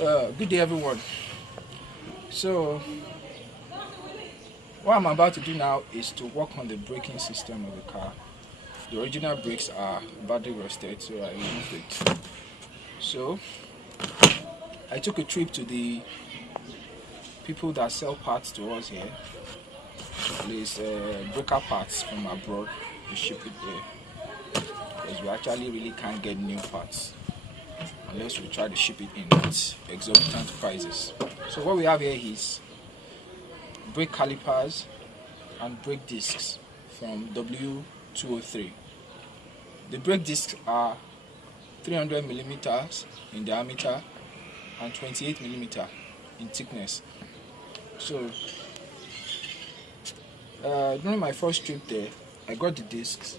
Good day, everyone. So what I'm about to do now is to work on the braking system of the car. The original brakes are badly rusted, so I removed it. So I took a trip to the people that sell parts to us here. There's breaker parts from abroad. We ship it there because we actually really can't get new parts unless we try to ship it in at exorbitant prices. So what we have here is brake calipers and brake discs from W203. The brake discs are 300 millimeters in diameter and 28 millimeter in thickness. So during my first trip there, I got the discs,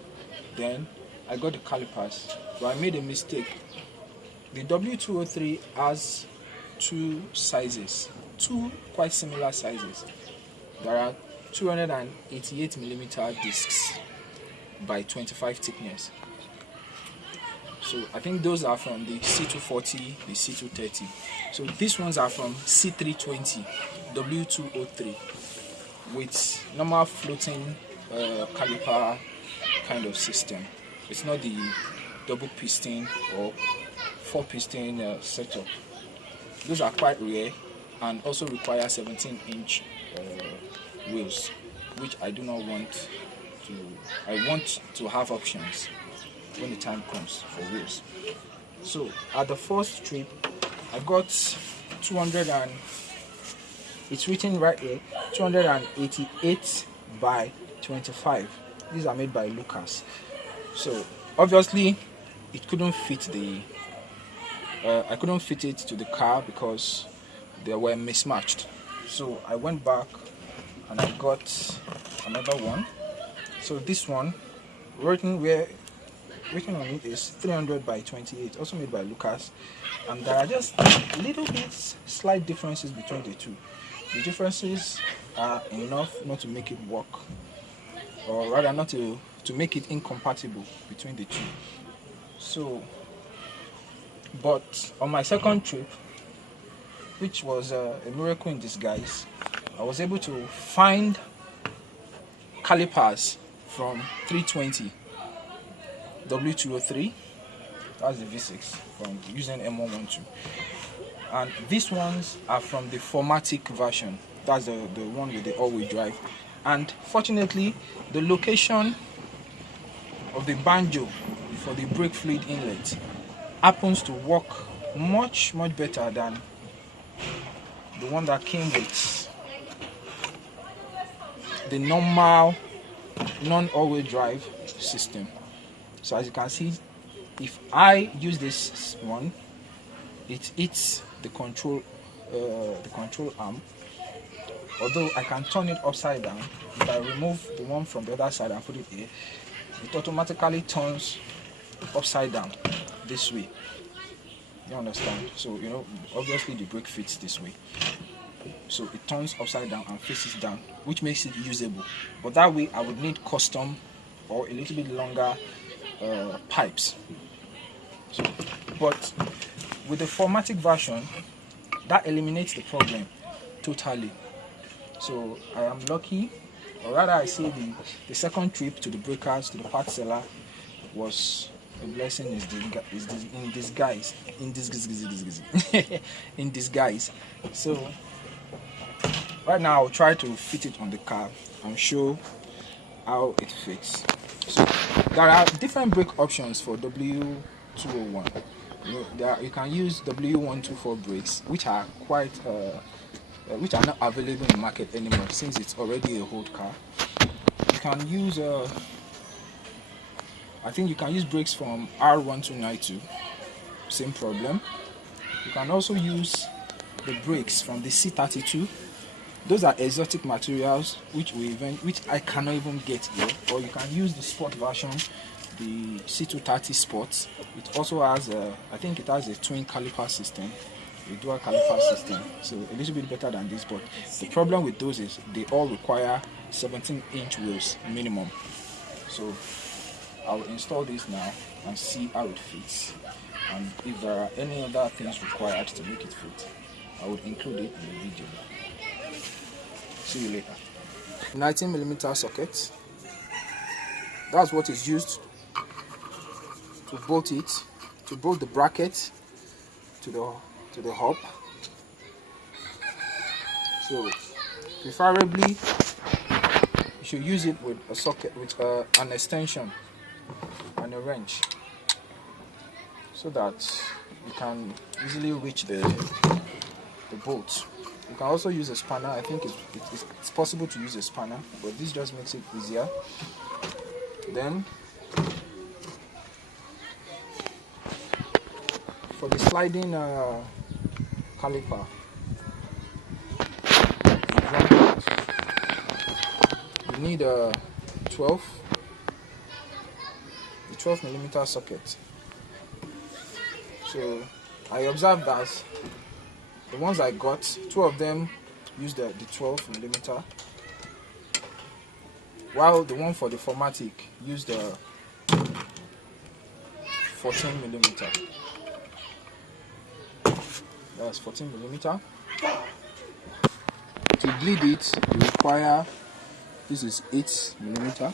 then I got the calipers, but I made a mistake. The W203 has two sizes, two quite similar sizes. There are 288 millimeter discs by 25 thickness. So I think those are from the C240, the C230. So these ones are from C320, W203, with normal floating caliper kind of system. It's not the double piston or 4 piston setup. Those are quite rare and also require 17-inch wheels, which I do not want to. I want to have options when the time comes for wheels. So at the first trip, I got 200 and it's written right here, 288 by 25. These are made by Lucas. So obviously it couldn't fit the I couldn't fit it to the car because they were mismatched. So I went back and I got another one. So this one written on it is 300 by 28, also made by Lucas, and there are just little bits, slight differences between the two. The differences are enough not to make it work, or rather not to make it incompatible between the two. So but on my second trip, which was a miracle in disguise, I was able to find calipers from 320 W203, that's the V6 from using M112, and these ones are from the 4matic version, that's the one with the all-wheel drive. And fortunately, the location of the banjo for the brake fluid inlet happens to work much better than the one that came with the normal non-all-wheel drive system. So as you can see, if I use this one, it hits the control arm. Although I can turn it upside down, if I remove the one from the other side and put it here, it automatically turns upside down this way. You understand? So obviously the brake fits this way, so it turns upside down and faces down, which makes it usable. But that way I would need custom or a little bit longer pipes. So, but with the 4matic version, that eliminates the problem totally. So I am lucky, or rather I say the second trip to the breakers, to the part seller, was a blessing in disguise. In disguise. So right now I'll try to fit it on the car and show how it fits. So there are different brake options for W201. You can use W124 brakes, which are quite which are not available in the market anymore since it's already a old car. You can use I think you can use brakes from R1292, same problem. You can also use the brakes from the C32. Those are exotic materials which I cannot even get here. Or you can use the sport version, the C230 Sport. It also has I think it has a twin caliper system, a dual caliper system, so a little bit better than this. But the problem with those is they all require 17-inch wheels minimum. So I'll install this now and see how it fits. and if there are any other things required to make it fit, I would include it in the video. See you later. 19mm socket. That's what is used to bolt the bracket to the hub. So preferably you should use it with a socket, with an extension and a wrench, so that you can easily reach the bolt. You can also use a spanner. I think it's possible to use a spanner, but this just makes it easier. Then for the sliding caliper, you need a 12mm socket. So I observed that the ones I got, 2 of them used the 12mm, while the one for the Formatic used the 14mm. That's 14mm. To bleed it, you require, this is 8mm,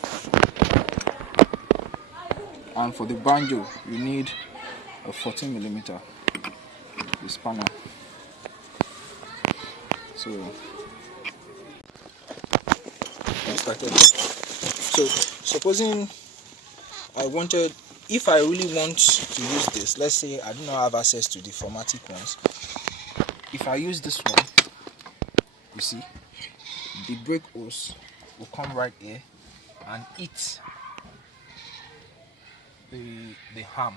and for the banjo you need a 14mm, the spanner. So supposing if I really want to use this, let's say I do not have access to the Formatic ones, if I use this one, you see, the brake hose will come right here and hit the arm,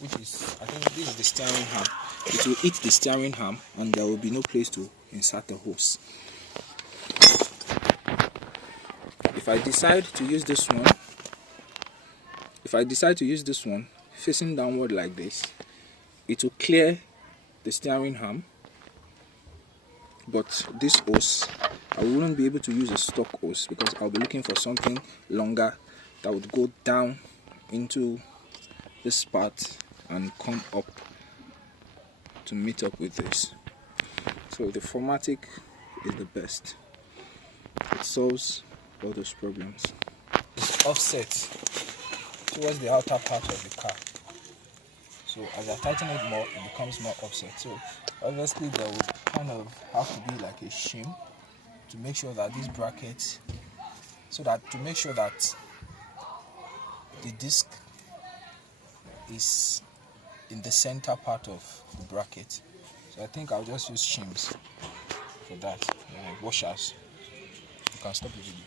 which is, I think this is the steering arm. It will hit the steering arm and there will be no place to insert the hose. If I decide to use this one, facing downward like this, it will clear the steering arm, but this hose, I wouldn't be able to use a stock hose because I'll be looking for something longer that would go down into this part and come up to meet up with this. So the Formatic is the best. It solves all those problems. It's offset towards the outer part of the car. So as I tighten it more, it becomes more offset. So obviously there will kind of have to be like a shim to make sure that this bracket, to make sure that the disc is in the center part of the bracket. So I think I'll just use shims for that, washers. You can stop the video.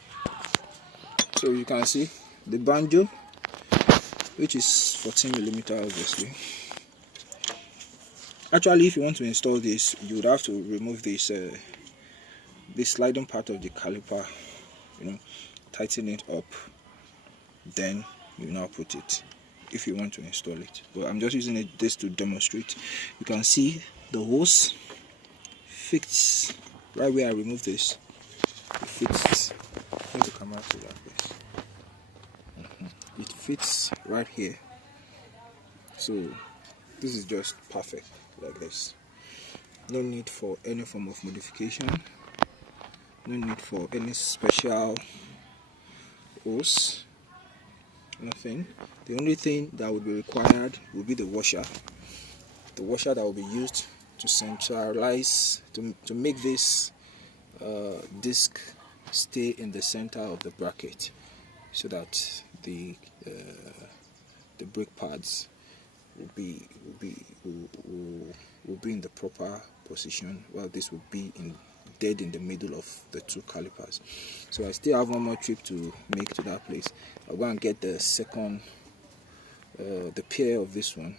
So you can see the banjo, which is 14mm obviously. Actually, if you want to install this, you would have to remove this sliding part of the caliper, tighten it up, then you now put it if you want to install it. But I'm just using this to demonstrate. You can see the hose fits right where I removed this. It fits. Let the camera to that place. It fits right here. So this is just perfect like this. No need for any form of modification. No need for any special hose. Nothing. The only thing that would be required will be the washer. The washer that will be used to centralize, to make this disc stay in the center of the bracket, so that the brake pads will be in the proper position, while this will be dead in the middle of the 2 calipers. So I still have one more trip to make to that place. I'll go and get the second, the pair of this one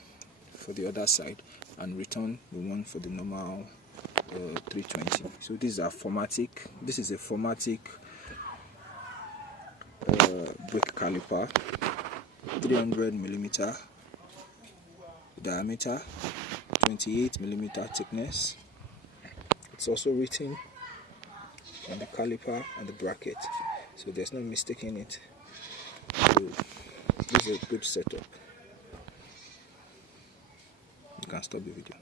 for the other side, and return the one for the normal 320. So this is a Formatic. This is a Formatic brake caliper, 300mm diameter, 28mm thickness. It's also written on the caliper and the bracket, so there's no mistaking it. So this is a good setup. can stop the video.